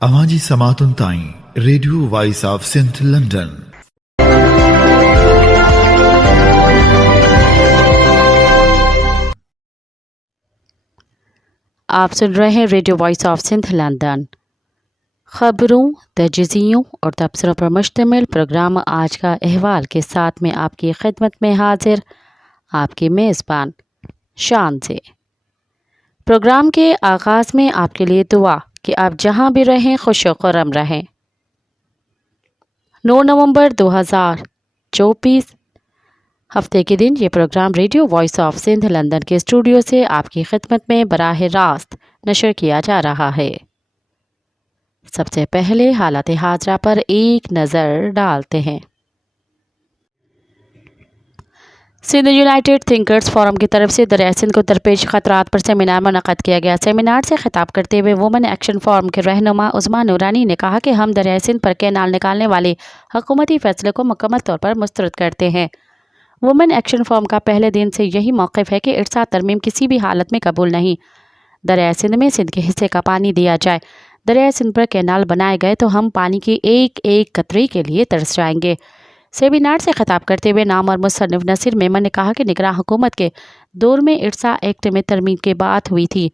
अवाजी समातुन ताई radio Voice of Sindh London. आप सुन रहे हैं radio Voice of Sindh London. खबरों, तजज़ियों और तबसरों पर मुश्तमिल प्रोग्राम आज का अहवाल के साथ में आपकी खिदमत में हाजिर आपके मेज़बान शान से। प्रोग्राम के आगाज़ में आपके लिए दुआ कि आप जहां भी रहें खुश व खुर्रम रहें। 9 नवंबर 2024 हफ्ते के दिन ये program radio Voice of Sindh London के स्टूडियो से आपकी खिदमत में बराह रास्त नशर किया जा रहा है। सबसे पहले हालत हाजरा पर एक नज़र डालते हैं। सिंध यूनाइटेड थिंकर्स फोरम की तरफ से दरिया सिंध को दरपेश खतरात पर सेमिनार मुनक़द किया गया। सेमिनार से खिताब करते हुए वुमेन एक्शन फोरम के रहनुमा उस्मा नूरानी ने कहा कि हम दरिया सिंध पर कैनाल निकालने वाले हुकूमती फैसले को मुकम्मल तौर पर मुस्तरद करते हैं। वुमेन एक्शन फोरम का पहले दिन से यही मौक़िफ़ है कि इरसा तरमीम किसी भी हालत में कबूल नहीं। दरिया सिंध में सिंध के हिस्से का पानी दिया जाए। दरिया सिंध पर कैनाल बनाए गए तो हम पानी की एक एक कतरे के लिए तरस जाएंगे। सेमिनार से खिताब करते हुए नाम और मुसन्निफ नसीर मेमन ने कहा कि निगरान हुकूमत के दौर में इरसा एक्ट में तरमीम की बात हुई थी।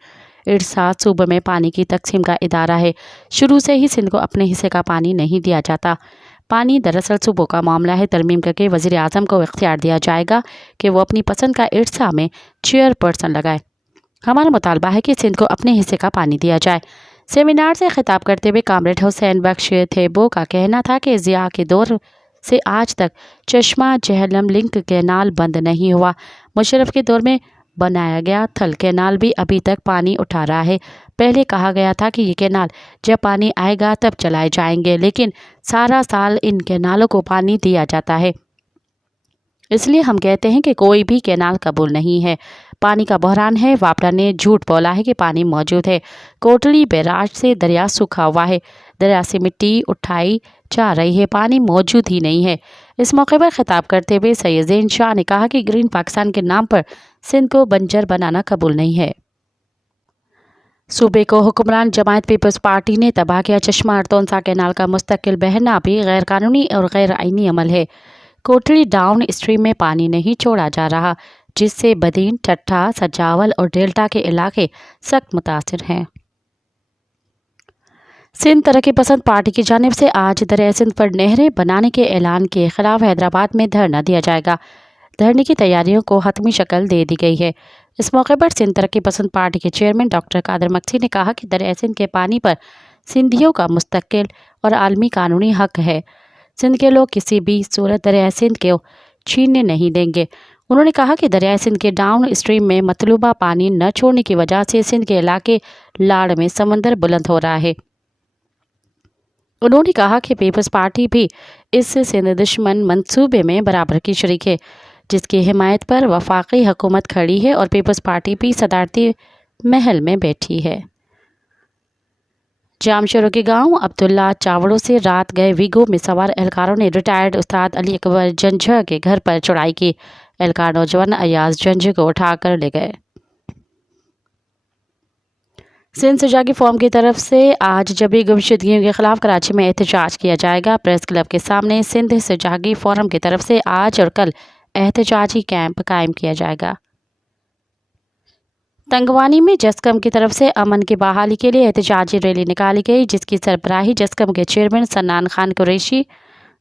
इरसा सूबे में पानी की तकसीम का इदारा है। शुरू से ही सिंध को अपने हिस्से का पानी नहीं दिया जाता। पानी दरअसल सूबों का मामला है। तरमीम करके वज़ीर आज़म को इख्तियार दिया जाएगा कि वो अपनी पसंद का इरसा में चेयरपर्सन लगाए। हमारा मुतालबा है कि सिंध को अपने हिस्से का पानी दिया जाए। सेमिनार से खिताब करते हुए कामरेड हुसैन बख्श थेबो का कहना था कि ज़िया के दौर से आज तक चश्मा जहलम लिंक कैनाल बंद नहीं हुआ। मुशर्रफ के दौर में बनाया गया थल कैनाल भी अभी तक पानी उठा रहा है। पहले कहा गया था कि ये कैनाल जब पानी आएगा तब चलाए जाएंगे, लेकिन सारा साल इन कैनालों को पानी दिया जाता है। इसलिए हम कहते हैं कि कोई भी कैनाल कबूल नहीं है। पानी का बहरान है। वापडा ने झूठ बोला है कि पानी मौजूद है। कोटली बैराज से दरिया सूखा हुआ है। दरिया से मिट्टी उठाई जा रही है, पानी मौजूद ही नहीं है। इस मौके पर खिताब करते हुए सैयद ज़ैन शाह ने कहा कि ग्रीन पाकिस्तान के नाम पर सिंध को बंजर बनाना कबूल नहीं है। सूबे को हुक्मरान जमायत पीपल्स पार्टी ने तबाह किया। चश्मा अर्तोंसा कैनाल का मुस्तकिल बहना भी गैर कानूनी और गैर आईनी अमल है। कोटली डाउन स्ट्रीम में पानी नहीं छोड़ा जा रहा, जिससे बदीन, ठट्ठा, सजावल और डेल्टा के इलाके सख्त मुतासिर हैं। सिंध तरक्की पसंद पार्टी की जानिब से आज दरिया सिंध पर नहरें बनाने के ऐलान के खिलाफ हैदराबाद में धरना दिया जाएगा। धरने की तैयारियों को हतमी शक्ल दे दी गई है। इस मौके पर सिंध तरक्की पसंद पार्टी के चेयरमैन डॉक्टर कादर मक्सी ने कहा कि दरिया सिंध के पानी पर सिंधियों का मुस्तकिल और आलमी कानूनी हक है। सिंध के लोग किसी भी सूरत दरिया सिंध को छीनने नहीं देंगे। उन्होंने कहा कि दरिया सिंध के डाउन स्ट्रीम में मतलूबा पानी न छोड़ने की वजह से सिंध के इलाके लाड़ में समंदर बुलंद हो रहा है। उन्होंने कहा कि पीपल्स पार्टी भी इस सिंध दुश्मन मंसूबे में बराबर की शरीक है, जिसकी हिमायत पर वफाकी हुकूमत खड़ी है और पीपल्स पार्टी भी सदारती महल में बैठी है। जामशोरों के गांव अब्दुल्ला चावड़ों से रात गए वीगो में सवार एहलकारों ने रिटायर्ड उस्ताद अली अकबर जंझा के घर पर चढ़ाई की। एहलकार नौजवान अयाज जंझ को उठाकर ले गए। सिंध सुजागी फोरम की तरफ से आज जबरी गुमशुदगियों के खिलाफ कराची में एहतजाज किया जाएगा। प्रेस क्लब के सामने सिंध सुजागी फोरम की तरफ से आज और कल एहतजाजी कैंप कायम किया जाएगा। तंगवानी में जस्कम की तरफ से अमन की बहाली के लिए एहतजाजी रैली निकाली गई, जिसकी सरबराही जस्कम के चेयरमैन सन्नान खान कुरैशी,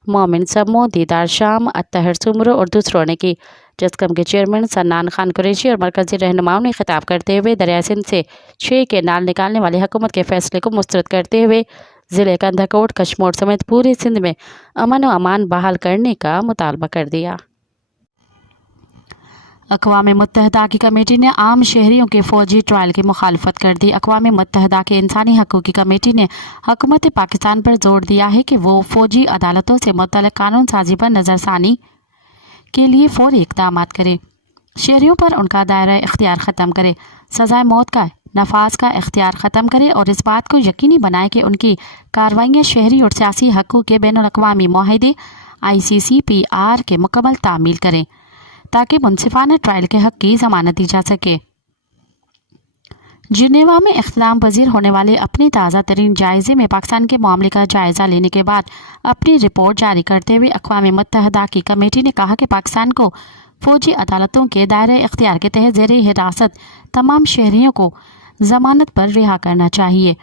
मोमिन समो, दीदार शाम, अत्तहर सुमरो और दूसरों ने की। जस्कम के चेयरमैन सन्नान खान कुरैशी और मरकजी रहनुमाओं ने खिताब करते हुए दरिया सिंध से 6 कैनाल निकालने वाले हुकूमत के फैसले को मुस्तरद करते हुए ज़िले कंधाकोट, कशमोर समेत पूरे सिंध में अमन व अमान बहाल करने का मुतालबा कर दिया। अक़वाम मुत्तहिदा की कमेटी ने आम शहरियों के फ़ौजी ट्रायल की मुखालफत कर दी। अक़वाम मुत्तहिदा के इंसानी हक़ूक़ की कमेटी ने हुकूमत पाकिस्तान पर जोर दिया है कि वो फ़ौजी अदालतों से मुतल्लिक़ कानून साजी पर नज़रसानी के लिए फ़ौरी इक़दाम करे, शहरियों पर उनका दायरा इख्तियार ख़त्म करे, सज़ाए मौत का नफाज का इख्तियार ख़त्म करे और इस बात को यकीनी बनाए कि उनकी कार्रवाइयाँ शहरी और सियासी हक़ूक़ के बैनुल-अक़वामी मुआहदे ICCPR के मुकम्मल तामील करें, ताकि मुनसिफाना ट्रायल के हक़ की ज़मानत दी जा सके। जिनेवा में इख्तिलाम पजीर होने वाले अपने ताज़ा तरीन जायजे में पाकिस्तान के मामले का जायजा लेने के बाद अपनी रिपोर्ट जारी करते हुए अक़वाम मुत्तहदा की कमेटी ने कहा कि पाकिस्तान को फौजी अदालतों के दायरे इख्तियार के तहत ज़ेर हिरासत तमाम शहरियों को जमानत पर रिहा करना चाहिए।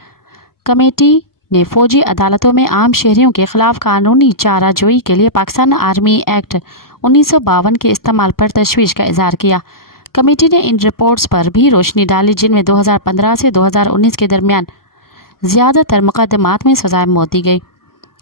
कमेटी ने फौजी अदालतों में आम शहरियों के खिलाफ कानूनी चाराजोई के लिए पाकिस्तान आर्मी एक्ट 1952 के इस्तेमाल पर तशवीश का इजहार किया। कमेटी ने इन रिपोर्ट्स पर भी रोशनी डाली जिनमें 2015 से 2019 के दरमियान ज़्यादातर मुकदमात में सज़ाए मौत दी गई।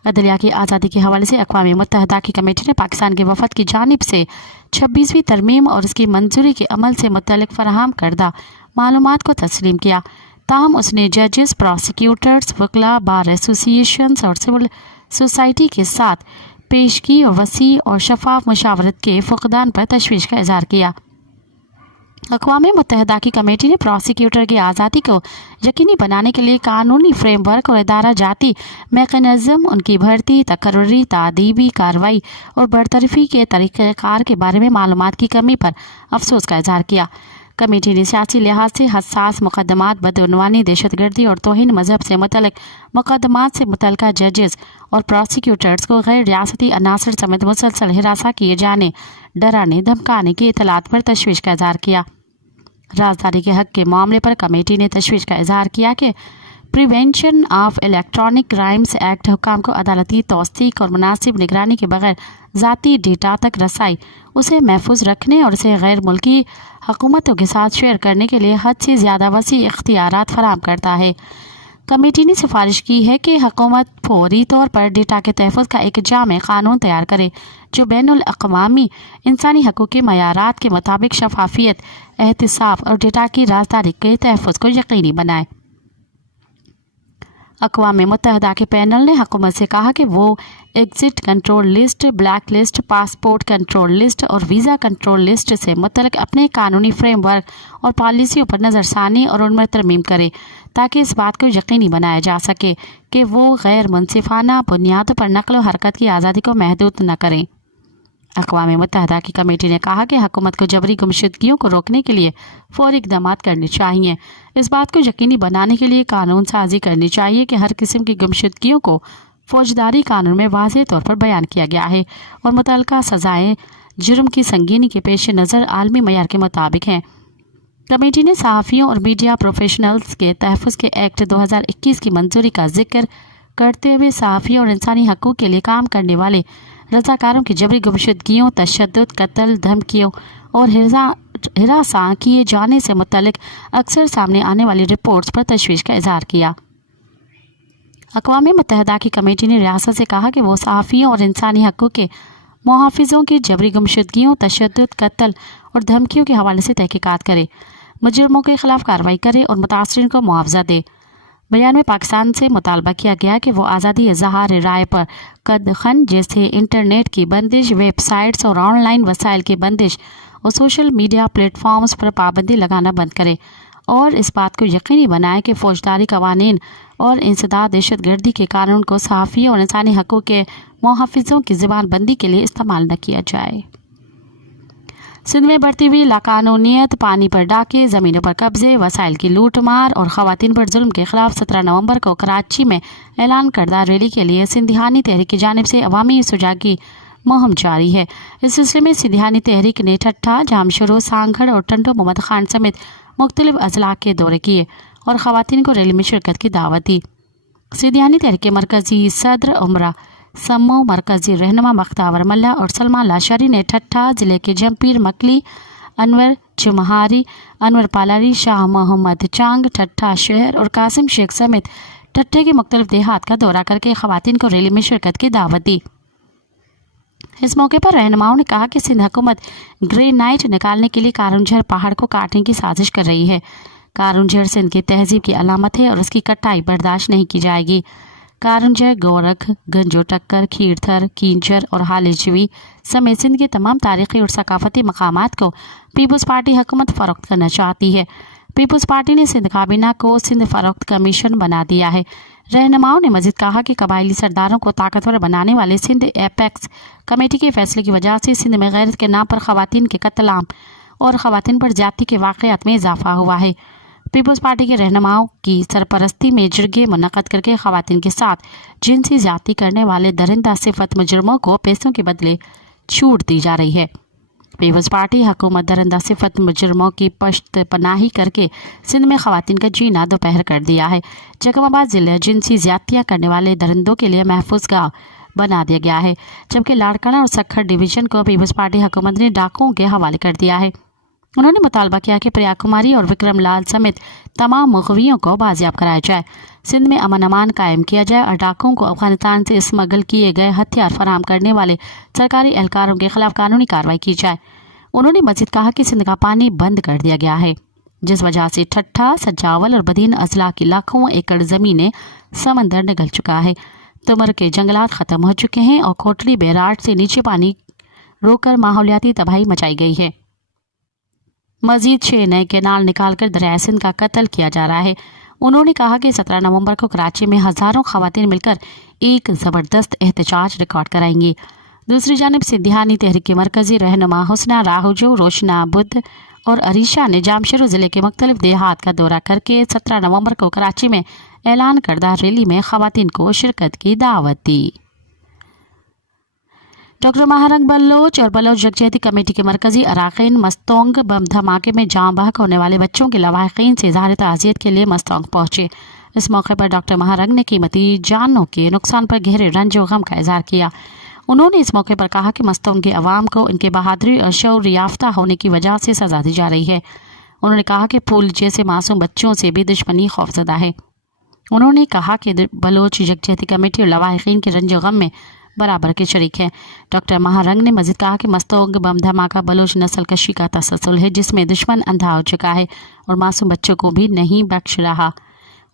अदलिया की आज़ादी के हवाले से अक़वाम मुत्तहदा की कमेटी ने पाकिस्तान के वफद की जानिब से 26वीं तरमीम और उसकी मंजूरी के अमल से मुतल्लिक़ फराहम करदा मालूमात को तस्लीम किया। ताहम उसने जजेस, प्रॉसिक्यूटर्स, वकला, बार एसोसिएशंस और सिविल सोसाइटी के साथ पेश की और वसी और शफाफ मशावरत के फुक़दान पर तशवीश का इजहार किया। अक़वाम मुत्तहदा की कमेटी ने प्रॉसिक्यूटर की आज़ादी को यकीनी बनाने के लिए कानूनी फ्रेमवर्क और इदारा जाती मैकेनिज़्म, उनकी भर्ती, तकर्री, तादीबी कार्रवाई और बरतरफी के तरीक़ेकार के बारे में मालूमात की कमी पर अफसोस का इजहार किया। कमेटी ने सियासी लिहाज से हसास मुकदमात, बदउनवानी, दहशतगर्दी और तौहीन मजहब से मुतल्लिक़ मुकदमात से मुतल्लिक़ा जजेस और प्रॉसिक्यूटर्स को गैर रियासती अनासर समेत मुसलसल हिरासा किए जाने, डराने, धमकाने की इतलात पर तशवीश का इजहार किया। राजदारी के हक़ के मामले पर कमेटी ने तशवीश का इजहार किया कि prevention of electronic crimes act हुक्काम को अदालती तौसीक और मुनासिब निगरानी के बगैर ज़ाती डेटा तक रसाई, उसे महफूज रखने और उसे गैर मुल्की हुकूमतों के साथ शेयर करने के लिए हद से ज़्यादा वसी इख्तियारात फराहम करता है। कमेटी ने सिफारिश की है कि हुकूमत फौरी तौर पर डेटा के तहफ़्फ़ुज़ का एक जामे कानून तैयार करे जो बैनुल अक़वामी इंसानी हकूक़ के मयारात के मुताबिक शफाफियत, एहतिसाब और डेटा की राजदारी के तहफ़्फ़ुज़ को यकीनी बनाए। अक़वाम मुत्तहदा के पैनल ने हुकूमत से कहा कि वो exit control list, black list, passport control list और वीज़ा कंट्रोल लिस्ट से मुतल्लिक़ अपने कानूनी फ्रेमवर्क और पॉलिसियों पर नज़रसानी और उनमें तरमीम करे ताकि इस बात को यकीनी बनाया जा सके कि वो गैर मुनसिफाना बुनियादों पर नक़ल व हरकत की आज़ादी को महदूद न करें। अक़वाम मुत्तहदा की कमेटी ने कहा कि हुकूमत को जबरी गुमशुदगियों को रोकने के लिए फ़ौरी इक़दाम करने चाहिए। इस बात को यकीनी बनाने के लिए कानून साजी करनी चाहिए कि हर किस्म की गुमशुदगियों को फ़ौजदारी कानून में वाज़ेह तौर पर बयान किया गया है और मुतल्लिक़ा सज़ाएँ जुर्म की संगीनी के पेश नज़र आलमी मयार के मुताबिक हैं। कमेटी ने सहाफ़ियों और मीडिया प्रोफेशनल्स के तहफ़्फ़ुज़ के एक्ट 2021 की मंजूरी का जिक्र करते हुए सहाफ़ियों और इंसानी हकूक़ के लिए काम करने वाले रज़ाकारों की जबरी गुमशुदगियों, तशद्दुद, कत्ल, धमकियों और हिरासा किए जाने से मुतल्लिक़ अक्सर सामने आने वाली रिपोर्ट्स पर तशवीश का इजहार किया। अक़वाम मुत्तहदा की कमेटी ने रियासत से कहा कि वो सहाफ़ियों और इंसानी हकूक़ के मुहाफ़िज़ों की जबरी गुमशुदगियों, तशद्दुद, कत्ल और धमकियों के हवाले से तहक़ीक़ात करे, मुजरिमों के ख़िलाफ़ कार्रवाई करे और मुतासरीन को मुआवजा दे। बयान में पाकिस्तान से मुतालबा किया गया कि वो आज़ादी इज़हार राय पर कदखन जैसे इंटरनेट की बंदिश, वेबसाइट्स और ऑनलाइन वसाइल की बंदिश और सोशल मीडिया प्लेटफॉर्म्स पर पाबंदी लगाना बंद करे और इस बात को यकीनी बनाए कि फ़ौजदारी कवानीन और इंसदाद दहशतगर्दी के कानून को सहाफ़ियों और इंसानी हकूक़ के मुहाफ़िज़ों की ज़बान बंदी के लिए इस्तेमाल न किया जाए। सिंध में बढ़ती हुई लाकानूनियत, पानी पर डाके, ज़मीनों पर कब्जे, वसाइल की लूट मार और ख़वातीन पर जुल्म के ख़िलाफ़ 17 नवंबर को कराची में ऐलान करदा रैली के लिए सिंधियानी तहरीक की जानिब से अवामी सुजागी मुहिम जारी है। इस सिलसिले में सिंधियानी तहरीक ने ठट्ठा, जामशुरू, सांगड़ और टंडो मोहम्मद खान समेत मुख्तलिफ अजला के दौरे किए और ख़वातीन को रैली में शिरकत की दावत दी। सिंधियानी तहरीक के मरकज़ी सदर उमरा सम्मो, मरकज़ी रहनुमा मख्तावर मल्ला और सलमा लाशारी ने ठट्ठा ज़िले के जमपीर, मकली, अनवर चमहारी, अनवर पालारी, शाह मोहम्मद चांग, ठट्ठा शहर और कासिम शेख समेत ठट्ठे के मुख्तलिफ देहात का दौरा करके ख़वातीन को रैली में शिरकत की दावत दी। इस मौके पर रहनुमाओं ने कहा कि सिंध हुकूमत ग्रेनाइट निकालने के लिए कारुंझर पहाड़ को काटने की साजिश कर रही है। कारुंझर सिंध की तहजीब की अलामत है और उसकी कटाई बर्दाश्त नहीं की जाएगी। कारुंझर, गोरख, गंजो टक्कर, खीरथर, कींचर और हालिजवी समेत सिंध के तमाम तारीख़ी और सकाफ़ती मकामात को पीपल्स पार्टी हुकूमत फ़रोख्त करना चाहती है। पीपल्स पार्टी ने सिंध काबीना को सिंध फ़रोख्त कमीशन बना दिया है। रहनुमाओं ने मज़ीद कहा कि कबायली सरदारों को ताकतवर बनाने वाले सिंध एपेक्स कमेटी के फैसले की वजह से सिंध में गैरत के नाम पर ख़वातीन के कत्ल आम और ख़वातीन पर ज़्यादती के वाक़यात में इजाफ़ा हुआ है। पीपल्स पार्टी के रहनुमाओं की सरपरस्ती में जरगे मुनक्कद करके खवातीन के साथ जिनसी ज्यादती करने वाले दरिंदा सिफत मुजरमों को पैसों के बदले छूट दी जा रही है। पीपल्स पार्टी हुकूमत दरिंदा सिफत मुजरमों की पश्त पनाही करके सिंध में खवातीन का जीना दोपहर कर दिया है। जैकबाबाद जिले जिनसी ज्यादतियाँ करने वाले दरिंदों के लिए महफूज गाँव बना दिया गया है, जबकि लाड़काना और सखर डिवीजन को पीपल्स पार्टी हुकूमत ने डाकुओं के हवाले कर दिया है। उन्होंने मुतालबा किया कि प्रिया कुमारी और विक्रम लाल समेत तमाम मुखवियों को बाजियाब कराया जाए, सिंध में अमन अमान कायम किया जाए और डाकुओं को अफगानिस्तान से स्मगल किए गए हथियार फराहम करने वाले सरकारी एहलकारों के खिलाफ कानूनी कार्रवाई की जाए। उन्होंने मजीद कहा कि सिंध का पानी बंद कर दिया गया है, जिस वजह से ठट्ठा, सजावल और बदीन अजला की लाखों एकड़ ज़मीनें समंदर निगल चुका है। तुमर के जंगलात ख़त्म हो चुके हैं और कोटली बैराज से नीचे पानी रोककर माहौलियाती तबाही मचाई गई है। मजीद 6 नए कैनाल निकालकर दरिया सिंध का कत्ल किया जा रहा है। उन्होंने कहा कि 17 नवंबर को कराची में हज़ारों ख़वातीन मिलकर एक ज़बरदस्त एहतजाज रिकॉर्ड कराएंगी। दूसरी जानिब सिंधियानी तहरीक के मरकज़ी रहनुमा हुस्ना राहुजो, रोशना बुद्ध और अरीशा ने जामशेद ज़िले के मुख्तलिफ देहात का दौरा करके 17 नवंबर को कराची में ऐलान करदा रैली में ख़वातीन को शिरकत की दावत दी। डॉक्टर महारंग बलोच और बलोच यकजहती कमेटी के मरकजी अराकीन मस्तोंग बम धमाके में जाँ बहक होने वाले बच्चों के लवाहिकीन से इज़हार ताज़ियत के लिए मस्तोंग पहुँचे। इस मौके पर डॉक्टर महारंग ने कीमती जानों के नुकसान पर गहरे रंज व गम का इजहार किया। उन्होंने इस मौके पर कहा कि मस्तोंग के अवाम को इनके बहादुरी और शौर याफ्ता होने की वजह से सजा दी जा रही है। उन्होंने कहा कि फूल जैसे मासूम बच्चों से भी दुश्मनी खौफजदा है। उन्होंने कहा कि बलोच यकजहती कमेटी और लवाहिकीन के रंज गम में बराबर के शरीक हैं। डॉक्टर महारंग ने मजीद कहा कि मस्तोंग बम धमाका बलोच नस्ल कशी का तसलसल है, जिसमें दुश्मन अंधा हो चुका है और मासूम बच्चों को भी नहीं बख्श रहा।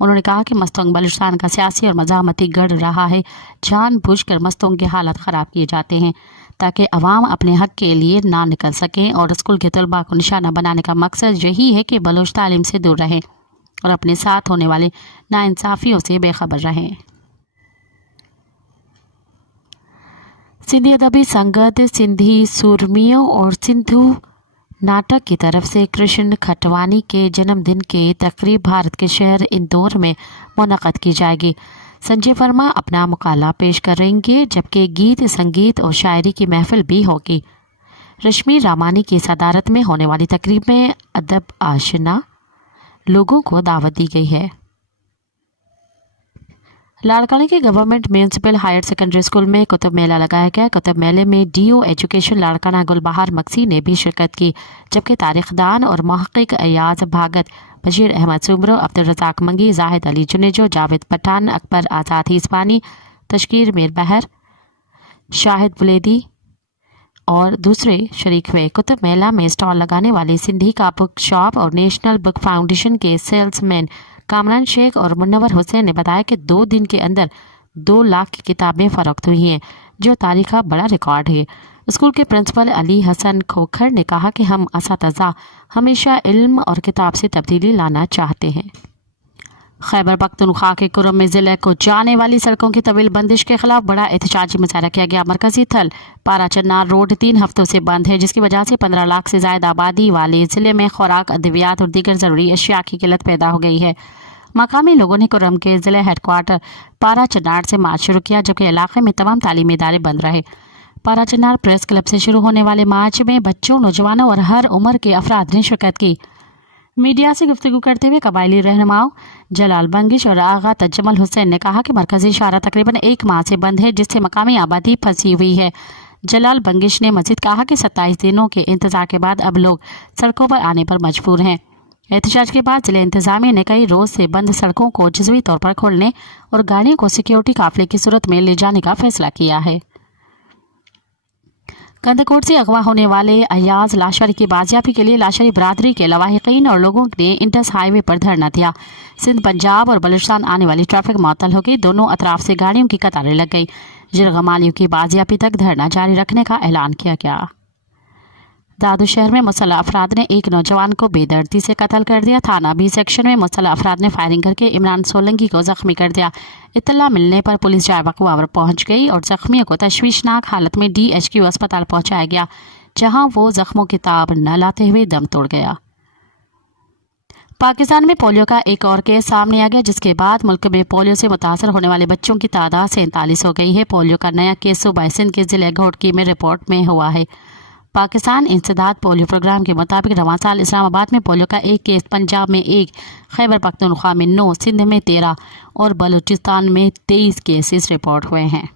उन्होंने कहा कि मस्तोंग बलूचिस्तान का सियासी और मज़ाहमती गढ़ रहा है। जानबूझकर मस्तोंग के हालात ख़राब किए जाते हैं ताकि अवाम अपने हक के लिए ना निकल सकें, और स्कूल के तलबा को निशाना बनाने का मकसद यही है कि बलोच तालीम से दूर रहें और अपने साथ होने वाले नाइंसाफ़ियों से बेखबर रहें। सिंधी अदबी संगत सिंधी सूरमियों और सिंधु नाटक की तरफ से कृष्ण खटवानी के जन्मदिन के तकरीब भारत के शहर इंदौर में मुनक़द की जाएगी। संजय वर्मा अपना मुकाला पेश करेंगे, जबकि गीत, संगीत और शायरी की महफिल भी होगी। रश्मि रामानी की सदारत में होने वाली तकरीब में अदब आशना लोगों को दावत दी गई है। लाड़काना के government municipal higher secondary school में कुतुब मेला लगाया गया। कुतुब मेले में डीओ एजुकेशन लाड़काना गुलबहार मक्सी ने भी शिरकत की, जबकि तारीखदान और महक़िक़ अयाज भागत, बशीर अहमद सुमरो, अब्दुल रज़ाक मंगी, जाहिद अली जुनेजो, जावेद पठान, अकबर आज़ाद हिस्पानी, तशकीर मीर बहर, शाहिद बुलेदी और दूसरे शरीक हुए। कुतुब मेला में स्टॉल लगाने वाले सिंधी का बुक शॉप और नेशनल बुक फाउंडेशन के सेल्समैन कामरान शेख और मुन्नवर हुसैन ने बताया कि 2 दिन के अंदर 2 लाख की किताबें फरोख्त हुई हैं, जो तारीख का बड़ा रिकॉर्ड है। स्कूल के प्रिंसिपल अली हसन खोखर ने कहा कि हम असातिज़ा हमेशा इल्म और किताब से तब्दीली लाना चाहते हैं। खैबर पख्तूनख्वा के कुरम में ज़िले को जाने वाली सड़कों की तवील बंदिश के खिलाफ बड़ा एहतजाजी मुजाहरा किया गया। मरकजी थल पारा चन्नार रोड 3 हफ्तों से बंद है, जिसकी वजह से 15 लाख से ज़ायद आबादी वाले ज़िले में खुराक, अद्वियात और दीगर ज़रूरी अशिया की किल्लत पैदा हो गई है। मकामी लोगों ने कुरम के ज़िले हेडक्वार्टर पारा चन्नार से मार्च शुरू किया, जबकि इलाके में तमाम तालीमी इदारे बंद रहे। पारा चन्नार प्रेस क्लब से शुरू होने वाले मार्च में बच्चों, नौजवानों और हर उम्र के अफराद ने शिरकत की। मीडिया से गुफ्तगू करते हुए कबायली रहनुमाओं जलाल बंगिश और आगा तजमल हुसैन ने कहा कि मरकजी शाहरा तकरीबन 1 माह से बंद है, जिससे मकामी आबादी फंसी हुई है। जलाल बंगिश ने मजीद कहा कि 27 दिनों के इंतजार के बाद अब लोग सड़कों पर आने पर मजबूर हैं। एहतजाज के बाद जिले इंतजामिया ने कई रोज से बंद सड़कों को जुज़वी तौर पर खोलने और गाड़ियों को सिक्योरिटी काफिले की सूरत में ले जाने का फैसला किया है। कंदकोट से अगवा होने वाले अयाज लाशरी की बाजियाबी के लिए लाशरी बरादरी के लवाहिकीन और लोगों ने इंटस हाईवे पर धरना दिया। सिंध, पंजाब और बलूचिस्तान आने वाली ट्रैफिक मअतल हो गई। दोनों अतराफ से गाड़ियों की कतारें लग गई। जिरगमालियों की बाजियाबी तक धरना जारी रखने का ऐलान किया गया। दादू शहर में मुसल्लह अफराद ने एक नौजवान को बेदर्दी से कत्ल कर दिया। थाना बी सेक्शन में मुसल्लह अफराद ने फायरिंग करके इमरान सोलंकी को जख्मी कर दिया। इत्तला मिलने पर पुलिस जाए वक़्त पहुंच गई और जख्मियों को तशवीशनाक हालत में DHQ अस्पताल पहुंचाया गया, जहां वो जख्मों की ताब न लाते हुए दम तोड़ गया। पाकिस्तान में पोलियो का एक और केस सामने आ गया, जिसके बाद मुल्क में पोलियो से मुतासर होने वाले बच्चों की तादाद 47 हो गई है। पोलियो का नया केस सूबा सिंध के जिले घोटकी में रिपोर्ट में हुआ है। पाकिस्तान इंसदाद पोलियो प्रोग्राम के मुताबिक रवां साल इस्लामाबाद में पोलियो का एक केस, पंजाब में 1, खैबर पख्तूनख्वा में 9, सिंध में 13 और बलूचिस्तान में 23 केसेस रिपोर्ट हुए हैं।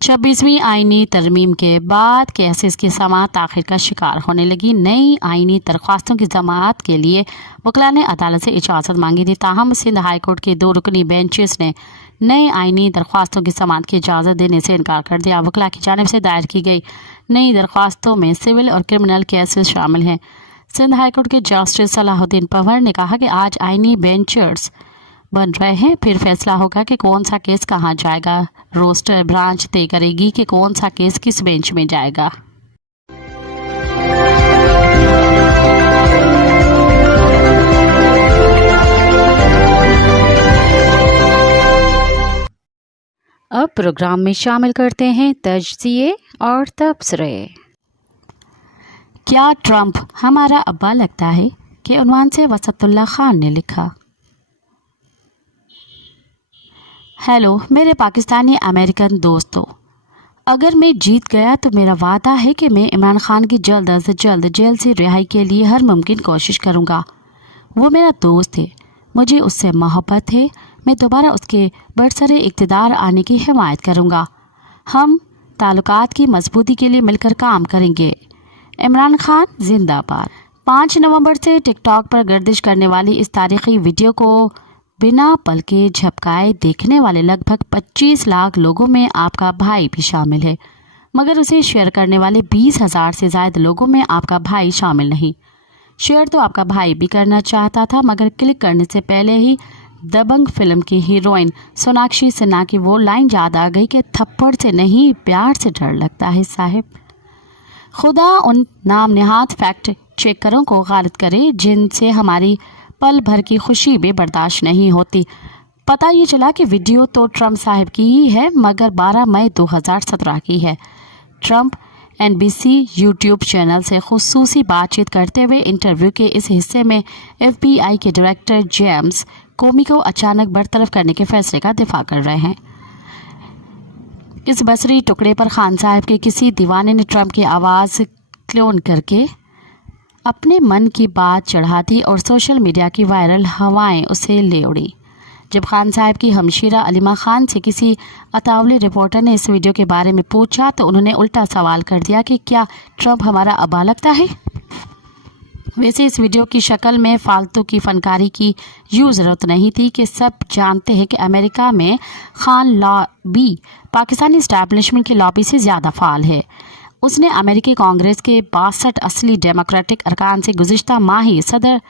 26वीं आईनी तरमीम के बाद केसेस की समाअत ताख़ीर का शिकार होने लगी। नई आईनी दरख्वास्तों की जमाअत के लिए वकला ने अदालत से इजाज़त मांगी थी, ताहम सिंध हाई कोर्ट के 2 रुकनी बेंचेस ने नई आईनी दरख्वास्तों की समाअत की इजाज़त देने से इनकार कर दिया। वकला की जानिब से दायर की गई नई दरख्वास्तों में सिविल और क्रिमिनल केसेस शामिल हैं। सिंध हाई कोर्ट के जस्टिस सलाहुद्दीन पंवर ने कहा कि आज आईनी बेंचर्स बन रहे हैं, फिर फैसला होगा कि कौन सा केस कहाँ जाएगा। रोस्टर ब्रांच तय करेगी कि कौन सा केस किस बेंच में जाएगा। अब प्रोग्राम में शामिल करते हैं तजज़िये और तबसरे। क्या ट्रंप हमारा अब्बा लगता है के उन्वान से वसतुल्लाह खान ने लिखा। हेलो मेरे पाकिस्तानी अमेरिकन दोस्तों, अगर मैं जीत गया तो मेरा वादा है कि मैं इमरान खान की जल्द से जल्द जेल से रिहाई के लिए हर मुमकिन कोशिश करूंगा। वो मेरा दोस्त है, मुझे उससे मोहब्बत है। मैं दोबारा उसके बरसरे इक़्तिदार आने की हिमायत करूंगा। हम ताल्लुकात की मजबूती के लिए मिलकर काम करेंगे। इमरान खान जिंदाबाद। 5 नवंबर से टिकटॉक पर गर्दिश करने वाली इस तारीखी वीडियो को बिना पलके झपकाए देखने वाले लगभग 25 लाख लोगों में आपका भाई भी शामिल है, मगर उसे शेयर करने वाले 20,000 से ज़्यादा लोगों में आपका भाई शामिल नहीं। शेयर तो आपका भाई भी करना चाहता था, मगर क्लिक करने से पहले ही दबंग फिल्म की हीरोइन सोनाक्षी सिन्हा की वो लाइन याद आ गई कि थप्पड़ से नहीं प्यार से डर लगता है साहिब। खुदा उन नाम नेहाद फैक्ट चेकरों को गालिब करे जिनसे हमारी पल भर की खुशी भी बर्दाश्त नहीं होती। पता ये चला कि वीडियो तो ट्रंप साहब की ही है, मगर 12 मई 2017 की है। ट्रंप NBC यूट्यूब चैनल से खुसूसी बातचीत करते हुए इंटरव्यू के इस हिस्से में FBI के डायरेक्टर जेम्स कोमी को अचानक बरतरफ करने के फैसले का दिफा कर रहे हैं। इस बसरी टुकड़े पर खान साहब के किसी दीवाने ने ट्रंप की आवाज़ क्लोन करके अपने मन की बात चढ़ा दी और सोशल मीडिया की वायरल हवाएं उसे ले उड़ी। जब खान साहब की हमशीरा अलीमा खान से किसी अतावली रिपोर्टर ने इस वीडियो के बारे में पूछा तो उन्होंने उल्टा सवाल कर दिया कि क्या ट्रंप हमारा अब्बा लगता है। वैसे इस वीडियो की शक्ल में फालतू की फनकारी की यूँ ज़रूरत नहीं थी कि सब जानते हैं कि अमेरिका में खान लॉबी पाकिस्तानी इस्टेब्लिशमेंट की लॉबी से ज़्यादा फ़ाल है। उसने अमेरिकी कांग्रेस के 62 असली डेमोक्रेटिक अरकान से गुज़िश्ता माह ही सदर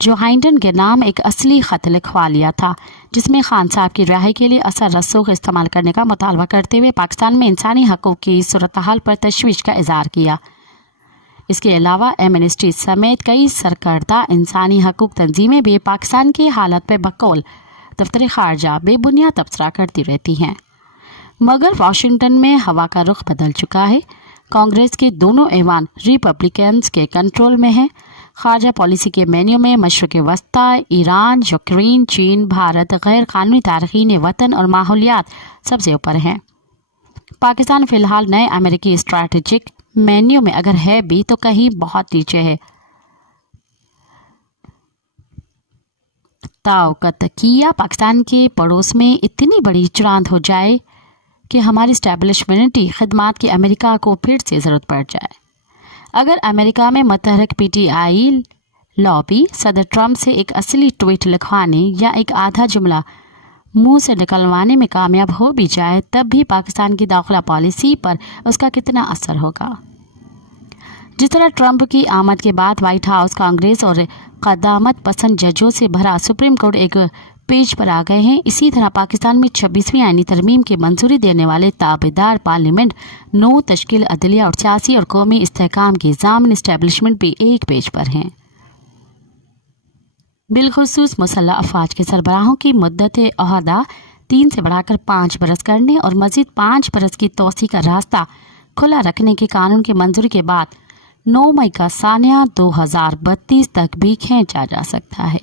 जो हाइंडन के नाम एक असली ख़त लिखवा लिया था, जिसमें खान साहब की रिहाई के लिए असर रसूख इस्तेमाल करने का मुतालबा करते हुए पाकिस्तान में इंसानी हकूक़ की सूरत हाल पर तशवीश का इज़हार किया। इसके अलावा एमनेस्टी समेत कई सरकर्दा इंसानी हकूक़ तंजीमें भी पाकिस्तान की हालत पर बकौल दफ्तर ख़ारजा बेबुनियाद तबसरा करती रहती हैं, मगर वाशिंगटन में हवा का रुख बदल चुका है। कांग्रेस के दोनों ऐवान रिपब्लिकन्स के कंट्रोल में है। खारजा पॉलिसी के मेन्यू में मशरक़ वस्ता, ईरान, यूक्रेन, चीन, भारत, गैर कानूनी तारकीन वतन और माहौलियात सबसे ऊपर हैं। पाकिस्तान फ़िलहाल नए अमेरिकी स्ट्रैटेजिक मेन्यू में अगर है भी तो कहीं बहुत नीचे है। ताक़त किया पाकिस्तान के पड़ोस में इतनी बड़ी चांद हो जाए कि हमारी स्टैब्लिशमेंटी खिदमात की अमेरिका को फिर से ज़रूरत पड़ जाए। अगर अमेरिका में मतहरक PTI लॉबी सदर ट्रंप से एक असली ट्वीट लिखवाने या एक आधा जुमला मुंह से निकलवाने में कामयाब हो भी जाए, तब भी पाकिस्तान की दाखिला पॉलिसी पर उसका कितना असर होगा। जिस तरह ट्रंप की आमद के बाद वाइट हाउस, कांग्रेस और क़दामत पसंद जजों से भरा सुप्रीम कोर्ट एक पेज पर आ गए हैं, इसी तरह पाकिस्तान में 26वीं आईनी तरमीम की मंजूरी देने वाले ताबेदार पार्लियामेंट, 9 तश्कील अदलिया और सियासी और कौमी इस्तेहकाम की ज़ामन इस्टेब्लिशमेंट भी एक पेज पर हैं। बिलखुसूस मुसल्लह अफवाज के सरबराहों की मुद्दत अहदा 3 से बढ़ाकर 5 बरस करने और मज़ीद 5 बरस की तोसी का रास्ता खुला रखने के कानून की मंजूरी के बाद 9 मई का सानिया 2032 तक भी खींचा जा सकता है।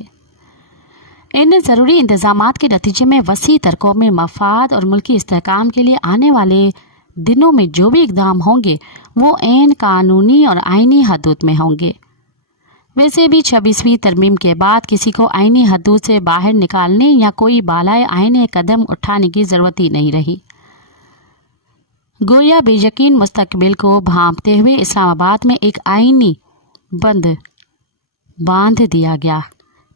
इन ज़रूरी इंतजामात के नतीजे में वसी तर कौमी मफाद और मुल्की इस्तेहकाम के लिए आने वाले दिनों में जो भी इक़दाम होंगे वो ऐन कानूनी और आइनी हदूद में होंगे। वैसे भी 26वीं तरमीम के बाद किसी को आइनी हदूद से बाहर निकालने या कोई बालाए आइने कदम उठाने की ज़रूरत ही नहीं रही। गोया बेयकीन मुस्तकबिल को भांपते हुए इस्लामाबाद में एक आइनी बंद बांध दिया गया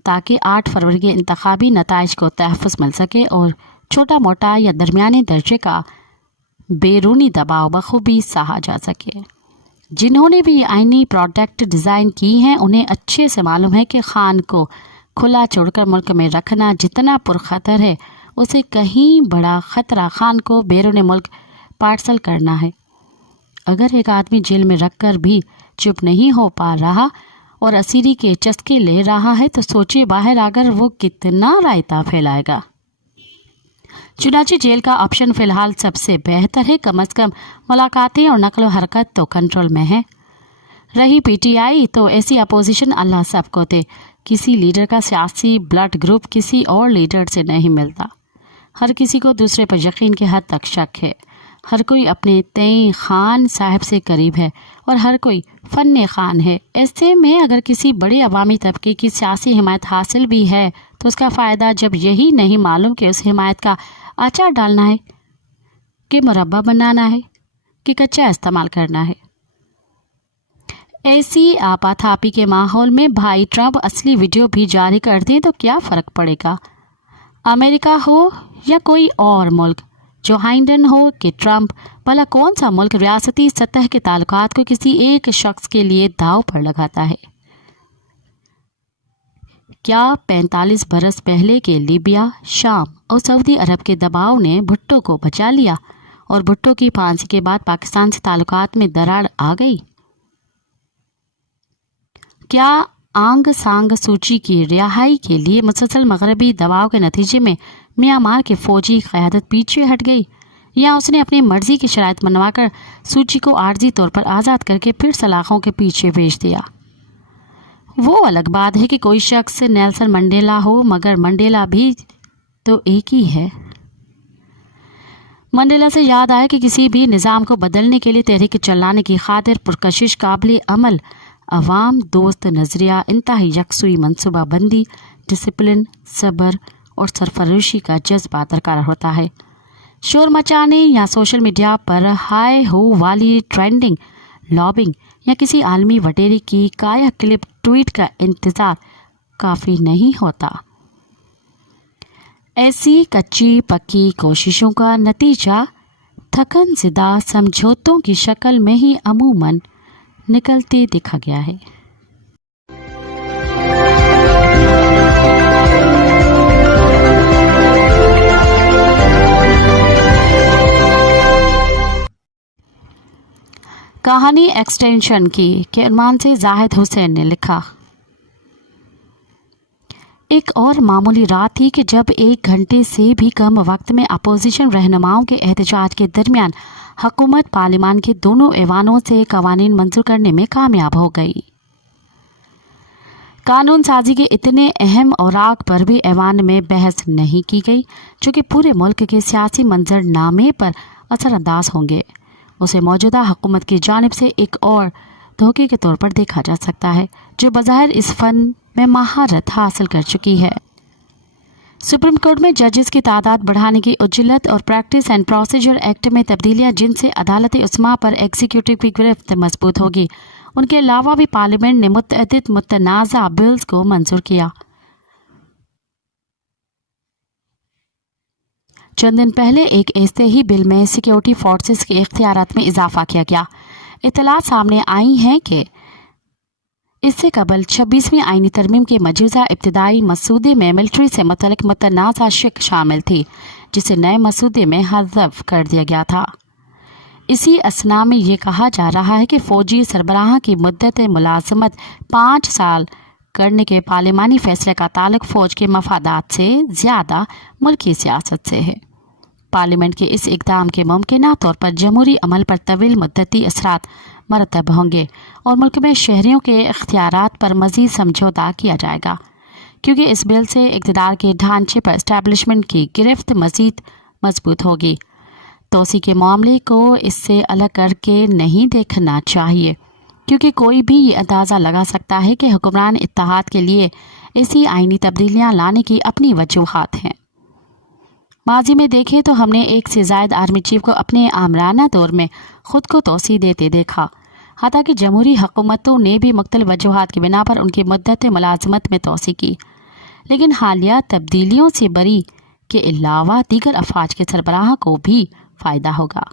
ताकि 8 फरवरी के इंतखाबी नताइज को तहफ़्फ़ुज़ मिल सके और छोटा मोटा या दरमियाने दर्जे का बैरूनी दबाव बखूबी सहा जा सके। जिन्होंने भी आइनी प्रोडक्ट डिज़ाइन की हैं उन्हें अच्छे से मालूम है कि खान को खुला छोड़कर मुल्क में रखना जितना पुरखतर है उसे कहीं बड़ा ख़तरा खान को बैरून मुल्क पार्सल करना है। अगर एक आदमी जेल में रखकर भी चुप नहीं हो पा रहा और असीरी के चस्के ले रहा है तो सोचिए बाहर आकर वो कितना रायता फैलाएगा। चुनांचे जेल का ऑप्शन फ़िलहाल सबसे बेहतर है। कम अज़ कम मुलाकातें और नकल व हरकत तो कंट्रोल में है। रही पीटीआई तो ऐसी अपोजिशन अल्लाह सबको दे। किसी लीडर का सियासी ब्लड ग्रुप किसी और लीडर से नहीं मिलता। हर किसी को दूसरे पर यकीन की हद तक शक है। हर कोई अपने तय खान साहब से करीब है और हर कोई फ़न खान है। ऐसे में अगर किसी बड़े अवामी तबके की सियासी हिमायत हासिल भी है तो उसका फ़ायदा जब यही नहीं मालूम कि उस हिमायत का अचार डालना है कि मुरब्बा बनाना है कि कच्चा इस्तेमाल करना है। ऐसी आपाथापी के माहौल में भाई ट्रंप असली वीडियो भी जारी कर दें तो क्या फ़र्क पड़ेगा। अमेरिका हो या कोई और मुल्क, जो हाइडेन हो कि ट्रंप, भला कौन सा मुल्क रियासती सतह के ताल्लुकात को किसी एक शख्स के लिए दाव पर लगाता है। क्या 45 बरस पहले के लीबिया, शाम और सऊदी अरब के दबाव ने भुट्टो को बचा लिया और भुट्टो की फांसी के बाद पाकिस्तान से ताल्लुकात में दरार आ गई। क्या आंग सांग सूची की रिहाई के लिए मुसलसल मगरबी दबाव के नतीजे में म्यांमार की फ़ौजी क़यादत पीछे हट गई या उसने अपनी मर्ज़ी की शराइत मनवाकर सूची को आर्जी तौर पर आज़ाद करके फिर सलाखों के पीछे भेज दिया। वो अलग बात है कि कोई शख्स नेल्सन मंडेला हो, मगर मंडेला भी तो एक ही है। मंडेला से याद आया कि किसी भी निज़ाम को बदलने के लिए तहरीक चलाने की खातिर पुरकशिश, काबिल अमल, अवाम दोस्त नज़रिया, इंतहाई यकसुई मनसूबा बंदी, डिसिप्लिन, सब्र और सरफरोशी का जज्बा दरकार होता है। शोर मचाने या सोशल मीडिया पर हाय हो वाली ट्रेंडिंग, लॉबिंग या किसी आलमी वटेरे की काया क्लिप ट्वीट का इंतज़ार काफ़ी नहीं होता। ऐसी कच्ची पक्की कोशिशों का नतीजा थकन ज़िदा समझौतों की शक्ल में ही अमूमन निकलते दिखा गया है। कहानी एक्सटेंशन की के उन्वान से जाहिद हुसैन ने लिखा। एक और मामूली रात थी कि जब 1 घंटे से भी कम वक्त में अपोजिशन रहनुमाओं के एहतजाज के दरमियान हुकूमत पार्लिमान के दोनों ऐवानों से कवानीन मंजूर करने में कामयाब हो गई। कानून साजी के इतने अहम औराक पर भी ऐवान में बहस नहीं की गई जो कि पूरे मुल्क के सियासी मंजरनामे पर असरअंदाज होंगे। उसे मौजूदा हुकूमत की जानिब से एक और धोखे के तौर पर देखा जा सकता है, जो बज़ाहिर इस फन में महारत हासिल कर चुकी है। सुप्रीम कोर्ट में जजेस की तादाद बढ़ाने की उजलत और प्रैक्टिस एंड प्रोसीजर एक्ट में तब्दीलियां, जिनसे अदालत उस्मा पर एग्जीक्यूटिव की गिरफ्त मजबूत होगी। उनके अलावा भी पार्लियामेंट ने मुतअद्दिद मुतनाज़ा बिल्स को मंजूर किया। चंद दिन पहले एक ऐसे ही बिल में सिक्योरिटी फोर्सेस के इख्तियारात में इजाफा किया गया। इत्तलात सामने आई हैं कि इससे कबल 26वीं आईनी तरमीम के मौजूदा इब्तिदाई मसूदे में मिलिट्री से मुतल्लिक मुतनाज़ा शिक शामिल थी, जिसे नए मसूदे में हज़फ कर दिया गया था। इसी असना में ये कहा जा रहा है कि फ़ौजी सरबराह की मुद्दत मुलाजमत 5 साल करने के पार्लिमानी फैसले का ताल्लुक फ़ौज के मफादात से ज़्यादा मुल्की सियासत से है। पार्लियामेंट के इस इक़दाम के मुमकिना तौर पर जमहूरी अमल पर तवील मुद्दती असरात मरतब होंगे और मुल्क में शहरियों के इख्तियारात पर मज़ीद समझौता किया जाएगा, क्योंकि इस बिल से इक़्तिदार के ढांचे पर इस्टेब्लिशमेंट की गिरफ्त मज़ीद मजबूत होगी। तोसी के मामले को इससे अलग करके नहीं देखना चाहिए, क्योंकि कोई भी ये अंदाज़ा लगा सकता है कि हुक्मरान इत्तेहाद के लिए ऐसी आइनी तब्दीलियाँ लाने की अपनी वजूहात हैं। माजी में देखें तो हमने एक से ज़ायद आर्मी चीफ को अपने आमराना दौर में ख़ुद को तोसी देते देखा, हत्ता कि जमहूरी हुकूमतों ने भी मुख्तलिफ वजूहात की बिना पर उनकी मुद्दत मुलाजमत में तोसी की, लेकिन हालिया तब्दीलियों से बरी के अलावा दीगर अफवाज के सरबराह को भी फ़ायदा होगा।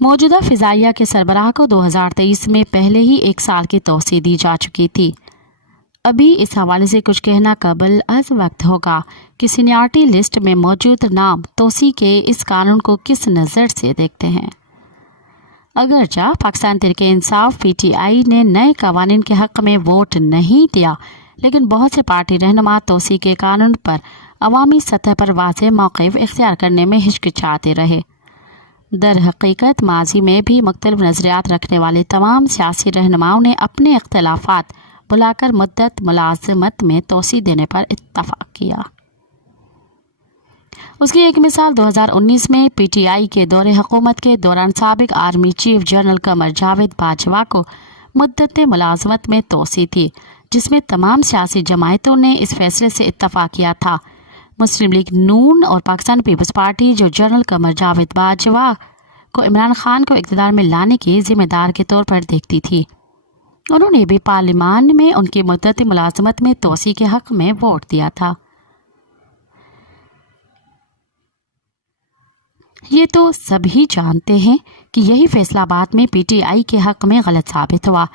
मौजूदा फ़िज़ाइया के सरबराह को 2023 में पहले ही 1 साल की तोसी दी जा चुकी थी। अभी इस हवाले से कुछ कहना काबिल अज़ वक्त होगा कि सीनियरिटी लिस्ट में मौजूद नाम तोसी के इस कानून को किस नज़र से देखते हैं। अगरचा पाकिस्तान तहरीक-ए-इंसाफ PTI ने नए कवानीन के हक़ में वोट नहीं दिया, लेकिन बहुत से पार्टी रहनुमा तोसी के कानून पर अवामी सतह पर वाज़ेह मौक़िफ़ इख्तियार करने में हिचकिचाते रहे। दर हकीकत माजी में भी मुख्तलिफ नज़रियात रखने वाले तमाम सियासी रहनुमाओं ने अपने इख्तलाफात बुलाकर मुद्दत मुलाजमत में तोसी देने पर इत्तफ़ाक़ किया। उसकी एक मिसाल 2019 में PTI के दौरे हुकूमत के दौरान साबिक army chief general Qamar Javed Bajwa को मुद्दत मुलाजमत में तोसी थी, जिसमें तमाम सियासी जमायतों ने इस फैसले से इत्तफ़ाक़ किया था। मुस्लिम लीग नून और पाकिस्तान पीपल्स पार्टी, जो जनरल कमर जावेद बाजवा को इमरान खान को इक़्तिदार में लाने के ज़िम्मेदार के तौर पर देखती थी, उन्होंने भी पार्लियामान में उनकी मुद्दत मुलाजमत में तोसी के हक़ में वोट दिया था। ये तो सभी जानते हैं कि यही फैसला बाद में PTI के हक़ में गलत साबित हुआ।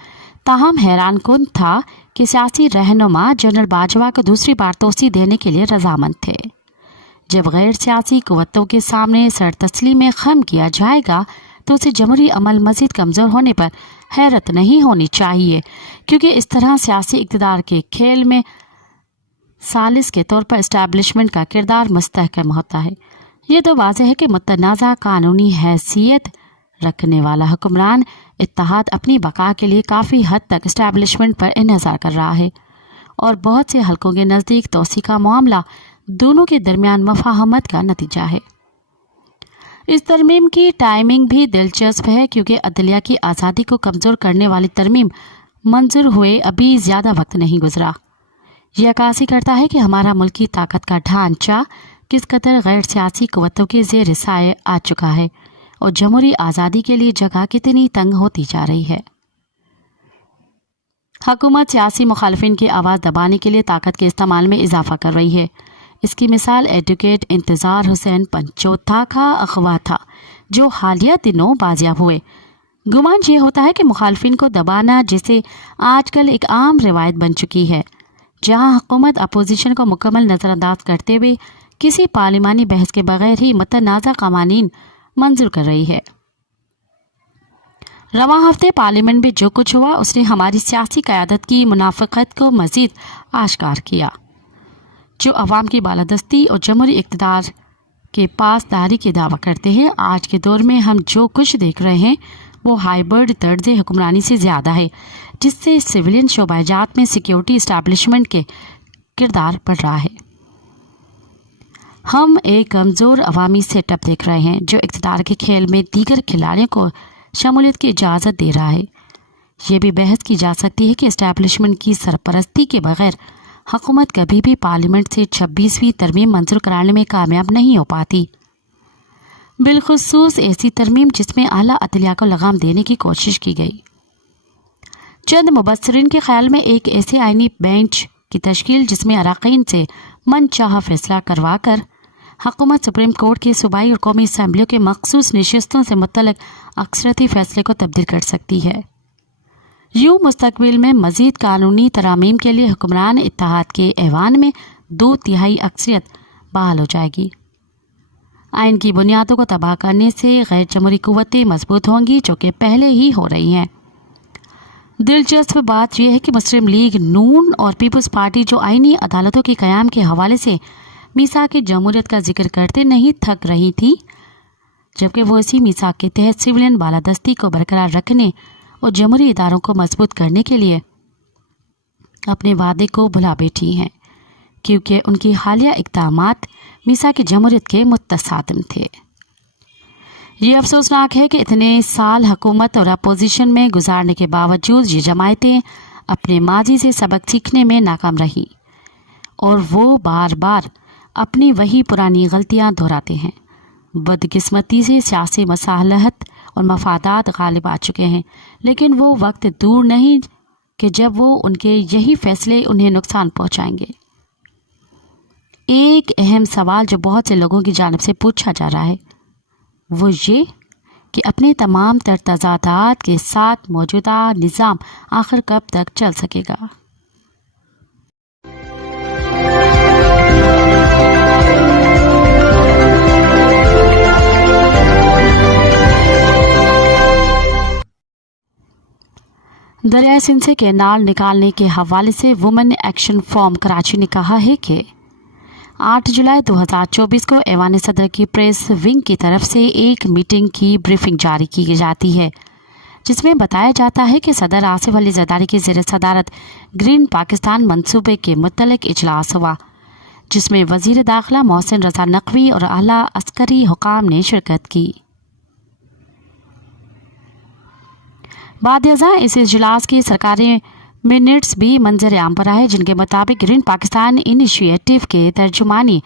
ताहम हैरान कुन था कि सियासी रहनुमा जनरल बाजवा को दूसरी बार तोसी देने के लिए रजामंद थे। जब गैर सियासी कुव्वतों के सामने सर तस्लीम में खम किया जाएगा तो उसे जमहूरी अमल मज़ीद कमज़ोर होने पर हैरत नहीं होनी चाहिए, क्योंकि इस तरह सियासी इक़्तिदार के खेल में सालिस के तौर पर इस्टेब्लिशमेंट का किरदार मुस्तहकम होता है। ये तो वाज़ेह है कि मुतनाज़ा कानूनी हैसियत रखने वाला हुक्मरान इत्तेहाद अपनी बका के लिए काफ़ी हद तक इस्टेब्लिशमेंट पर इन्हिसार कर रहा है, और बहुत से हलकों के नज़दीक तोसी का मामला दोनों के दरमियान मफाहमत का नतीजा है। इस तरमीम की टाइमिंग भी दिलचस्प है, क्योंकि अदलिया की आज़ादी को कमज़ोर करने वाली तरमीम मंजूर हुए अभी ज़्यादा वक्त नहीं गुजरा। यह अक्कासी करता है कि हमारा मुल्की ताकत का ढांचा किस कदर गैर सियासी कुव्वतों के ज़ेर साए आ चुका है और जमहूरी आज़ादी के लिए जगह कितनी तंग होती जा रही है। हुकूमत सियासी मुखालिफिन की आवाज़ दबाने के लिए ताकत के इस्तेमाल में इजाफा कर रही है। इसकी मिसाल एडवोकेट इंतज़ार हुसैन पंचोथा का अगवा था, जो हालिया दिनों बाजियाब हुए। गुमान ये होता है कि मुखालिफिन को दबाना, जिसे आजकल एक आम रिवायत बन चुकी है, जहां हुकूमत अपोजिशन को मुकम्मल नज़रअंदाज करते हुए किसी पार्लिमानी बहस के बगैर ही मुतनाज़ा कवानीन मंजूर कर रही है। रवां हफ्ते पार्लियामेंट में जो कुछ हुआ उसने हमारी सियासी क़यादत की मुनाफ़िक़त को मज़ीद आश्कार किया। जो अवाम की बालादस्ती और जमहूरी इक़्तिदार के पासदारी के दावा करते हैं, आज के दौर में हम जो कुछ देख रहे हैं वो हाइब्रिड तर्ज़ हुक्मरानी से ज़्यादा है, जिससे सिविलियन शोबाजात में सिक्योरिटी इस्टेब्लिशमेंट के किरदार बढ़ रहा है। हम एक कमज़ोर अवामी सेटअप देख रहे हैं, जो इक़्तिदार के खेल में दीगर खिलाड़ियों को शमूलियत की इजाज़त दे रहा है। ये भी बहस की जा सकती है कि इस्टेब्लिशमेंट की सरपरस्ती के बगैर हुकूमत कभी भी पार्लियामेंट से 26वीं तरमीम मंजूर कराने में कामयाब नहीं हो पाती, बिलखुसूस ऐसी तरमीम जिसमें आला अदलिया को लगाम देने की कोशिश की गई। चंद मुबस्सिरीन के ख्याल में एक ऐसे आइनी बेंच की तश्कील जिसमें अराकीन से मनचाहा फैसला करवा कर हुकूमत सुप्रीम कोर्ट के सूबाई और कौमी असम्बलियों के मखसूस नशिस्तों से मुतल्लिक़ अक्सरती फैसले को तब्दील कर सकती है। यूँ मुस्तकबिल में मज़ीद कानूनी तरामीम के लिए हुक्मरान इत्तेहाद के ऐवान में 2/3 अक्सरियत बहाल हो जाएगी। आइन की बुनियादों को तबाह करने से गैर जमहूरी कुव्वतें मजबूत होंगी, जो कि पहले ही हो रही हैं। दिलचस्प बात यह है कि मुस्लिम लीग नून और पीपल्स पार्टी, जो आइनी अदालतों के क़याम के हवाले से मीसाक जमहूरियत का जिक्र करते नहीं थक रही थी, जबकि वो इसी मीसाक के तहत सिविलियन बालादस्ती को बरकरार रखने और जमहूरी इदारों को मजबूत करने के लिए अपने वादे को भुला बैठी हैं, क्योंकि उनकी हालिया इक़दामात मीसाक जमहूरियत के मुतसादिम थे। ये अफसोसनाक है कि इतने साल हुकूमत और अपोजिशन में गुजारने के बावजूद ये जमायतें अपने माजी से सबक सीखने में नाकाम रही और वो बार बार अपनी वही पुरानी गलतियां दोहराते हैं। बदकिस्मती से सियासी मसालहत और मफादात गालिब आ चुके हैं, लेकिन वो वक्त दूर नहीं कि जब वो उनके यही फैसले उन्हें नुकसान पहुंचाएंगे। एक अहम सवाल जो बहुत से लोगों की जानिब से पूछा जा रहा है वो ये कि अपने तमाम तर तजादात के साथ मौजूदा निज़ाम आखिर कब तक चल सकेगा। दरियाए सिंध से कैनाल निकालने के हवाले से वुमेन एक्शन फोरम कराची ने कहा है कि 8 जुलाई 2024 को ऐवान सदर की प्रेस विंग की तरफ से एक मीटिंग की ब्रीफिंग जारी की जाती है, जिसमें बताया जाता है कि सदर आसिफ अली जरदारी की ज़ेर सदारत ग्रीन पाकिस्तान मंसूबे के मुतल्लिक़ इजलास हुआ, जिसमें वज़ीर दाखिला मोहसिन रज़ा नकवी और आला अस्करी हुकाम ने शिरकत की। बाद इस इजलास की सरकारी मिनट्स भी मंजर आम पर आए, जिनके मुताबिक ग्रीन पाकिस्तान इनिशिएटिव के तर्जुमानी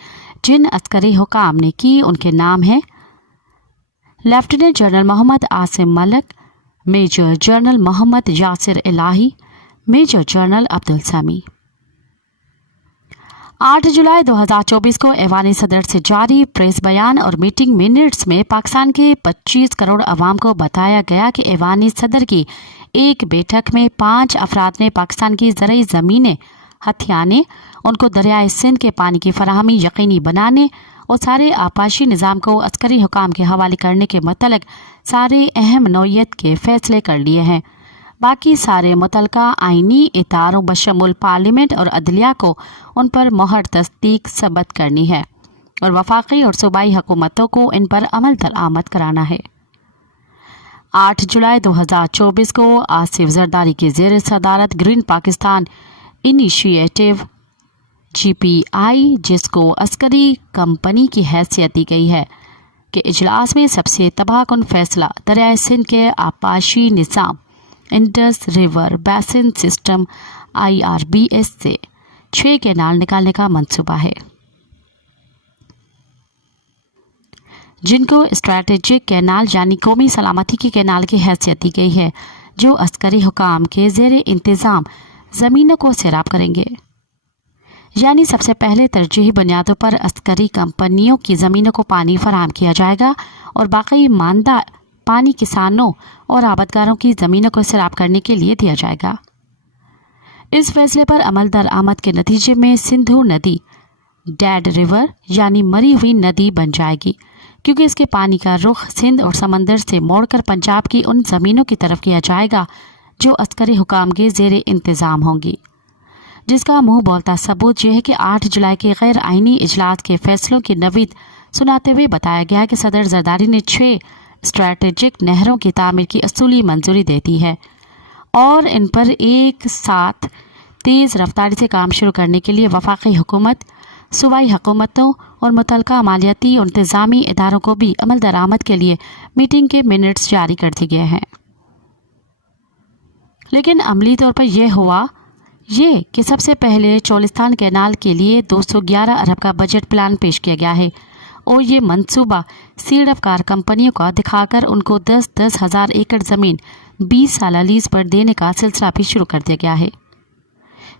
जिन अस्करी हुकाम ने की उनके नाम हैं lieutenant general Mohammad Asim Malik, major general Mohammad Yasir Ilahi, major general Abdul Sami. 8 जुलाई 2024 को ऐवान सदर से जारी प्रेस बयान और मीटिंग मिनट्स में पाकिस्तान के 25 करोड़ अवाम को बताया गया कि ऐवान सदर की एक बैठक में 5 अफराद ने पाकिस्तान की ज़रई ज़मीनें हथियाने, उनको दरियाए सिंध के पानी की फराहमी यकीनी बनाने और सारे आपाशी निज़ाम को अस्करी हुकाम के हवाले करने के मतलब सारे अहम नौयत के फैसले कर लिए हैं। बाकी सारे मुतलका आइनी इदारों बशमुल पार्लियामेंट और अदलिया को उन पर मोहर तस्दीक सबत करनी है और वफाकी और सूबाई हुकूमतों को इन पर अमल दरामद कराना है। 8 जुलाई 2024 को आसिफ जरदारी की ज़ेर सदारत ग्रीन पाकिस्तान इनिशिएटिव GPI, जिसको अस्करी कंपनी की हैसियत दी गई है, कि इजलास में सबसे तबाहकुन फैसला दरियाए सिंध के आपाशी निज़ाम Indus river basin system IRBS से 6 कैनाल निकालने का मंसूबा है, जिनको स्ट्रैटेजिक कैनाल यानी कौमी सलामती के कैनाल की हैसियत दी गई है, जो अस्करी हुकाम के ज़ेर इंतज़ाम ज़मीनों को सैराब करेंगे। यानी सबसे पहले तरजीही बुनियादों पर अस्करी कंपनियों की ज़मीनों को पानी फराहम किया जाएगा और बाकी मानदा पानी किसानों और आबादकारों की ज़मीनों को सैराब करने के लिए दिया जाएगा। इस फैसले पर अमल दरामद के नतीजे में सिंधु नदी डेड रिवर यानी मरी हुई नदी बन जाएगी, क्योंकि इसके पानी का रुख सिंध और समंदर से मोड़कर पंजाब की उन ज़मीनों की तरफ किया जाएगा जो अस्करी हुकाम के ज़ेर इंतज़ाम होंगी, जिसका मुंह बोलता सबूत यह है कि 8 जुलाई के गैर आइनी इजलास के फैसलों की नवीद सुनाते हुए बताया गया कि सदर जरदारी ने 6 स्ट्रैटेजिक नहरों की तामीर की असूली मंजूरी दे दी है और इन पर एक साथ तेज़ रफ्तारी से काम शुरू करने के लिए वफाकी हुकूमत, सूबाई हुकूमतों और मुतलका मालियाती और इंतज़ामी इदारों को भी अमल दरामद के लिए मीटिंग के मिनट्स जारी कर दिए गए हैं। लेकिन अमली तौर पर यह हुआ ये कि सबसे पहले चोलिस्तान कैनाल के लिए 211 अरब का बजट प्लान पेश किया गया है और ये मंसूबा सीड़फकार कंपनियों का दिखाकर उनको 10-10 हज़ार एकड़ ज़मीन 20 साल लीज पर देने का सिलसिला भी शुरू कर दिया गया है,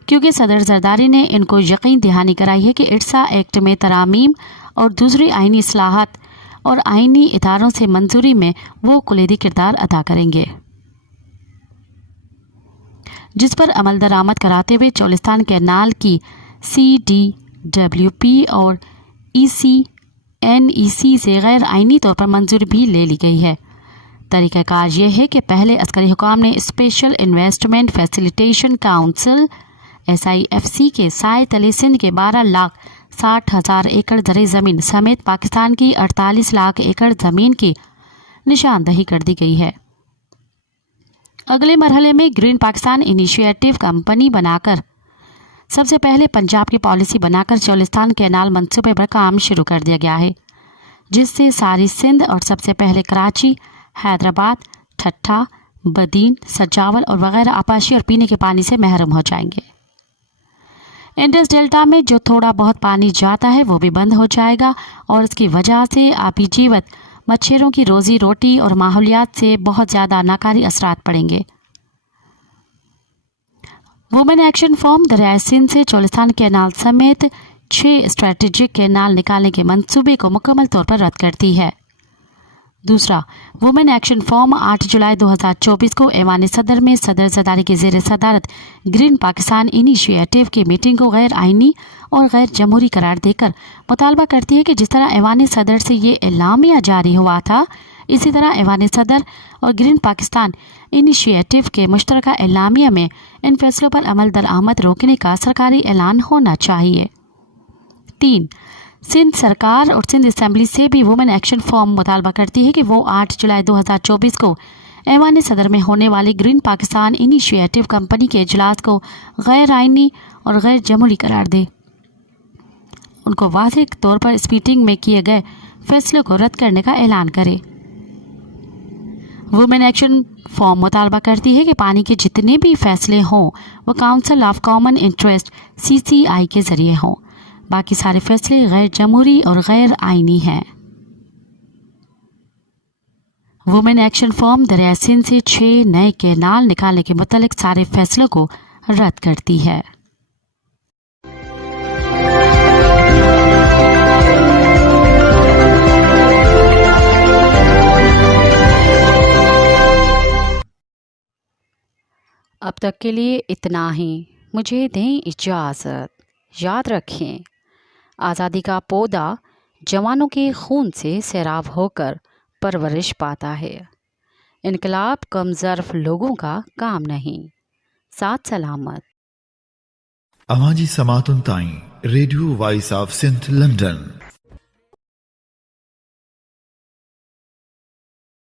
क्योंकि सदर जरदारी ने इनको यकीन दहानी कराई है कि इर्सा एक्ट में तरामीम और दूसरी आइनी इस्लाहात और आइनी इदारों से मंजूरी में वो कुलीदी किरदार अदा करेंगे, जिस पर अमल दरामद कराते हुए चोलिस्तान कैनाल की CDWP और ECNEC से गैर आइनी तौर पर मंजूरी भी ले ली गई है। तरीक़ाकार यह है कि पहले अस्करी हुकाम ने special investment facilitation council SIFC के साए तले सिंध के 12 लाख 60,000 एकड़ ज़र ज़मीन समेत पाकिस्तान की 48 लाख एकड़ ज़मीन की निशानदही कर दी गई है। अगले मरहले में ग्रीन पाकिस्तान इनिशिएटिव कंपनी बनाकर सबसे पहले पंजाब की पॉलिसी बनाकर चौलिस्तान कैनाल मंसूबे पर काम शुरू कर दिया गया है, जिससे सारी सिंध और सबसे पहले कराची, हैदराबाद, ठट्ठा, बदीन, सजावल और वगैरह आपाशी और पीने के पानी से महरूम हो जाएंगे। इंडस डेल्टा में जो थोड़ा बहुत पानी जाता है वो भी बंद हो जाएगा और इसकी वजह से आबी जीवत, मच्छरों की रोजी रोटी और माहौलियात से बहुत ज़्यादा नाकारी असरात पड़ेंगे। वुमेन एक्शन फॉर्म दरियाए सिंध से चौलिस्तान कैनाल समेत 6 स्ट्रेटेजिक कैनाल निकालने के मंसूबे को मुकम्मल तौर पर रद्द करती है। दूसरा, वुमेन एक्शन फॉर्म 8 जुलाई 2024 को ऐवान सदर में सदर ज़रदारी के ज़ेर सदारत ग्रीन पाकिस्तान इनिशिएटिव की मीटिंग को गैर आइनी और गैर जमहूरी करार देकर मुतालबा करती है कि जिस तरह ऐवान सदर से ये एलामिया जारी हुआ था, इसी तरह ऐवान सदर और ग्रीन पाकिस्तान इनिशिएटिव के मुश्तरका एलामिया में इन फैसलों पर अमल दरामद रोकने का सरकारी ऐलान होना चाहिए। 3. सिंध सरकार और सिंध असम्बली से भी वुमेन एक्शन फॉर्म मुतालबा करती है कि वो 8 जुलाई 2024 को ऐवान सदर में होने वाली ग्रीन पाकिस्तान इनिशिएटिव कंपनी के इजलास को गैर आइनी और गैर जमहूरी करार दे। उनको वाज़ेह तौर पर इस मीटिंग में किए गए फैसलों को रद्द करने का ऐलान करे। वुमेन एक्शन फॉर्म मुतालबा करती है कि पानी के जितने भी फैसले हों वो council of common interest CCI के ज़रिए हों। बाकी सारे फैसले गैर जमहूरी और गैर आइनी हैं। वुमेन एक्शन फॉर्म दरियाए सिंध से 6 नए कैनाल निकालने के मुतालिक सारे फैसलों को रद्द करती है। अब तक के लिए इतना ही। मुझे दें इजाज़त। याद रखें, आज़ादी का पौधा जवानों के खून से सैराब होकर परवरिश पाता है। इनकलाब कमज़र्फ लोगों का काम नहीं। साथ सलामत। अवाजी समातुन ताई radio Voice of Sindh London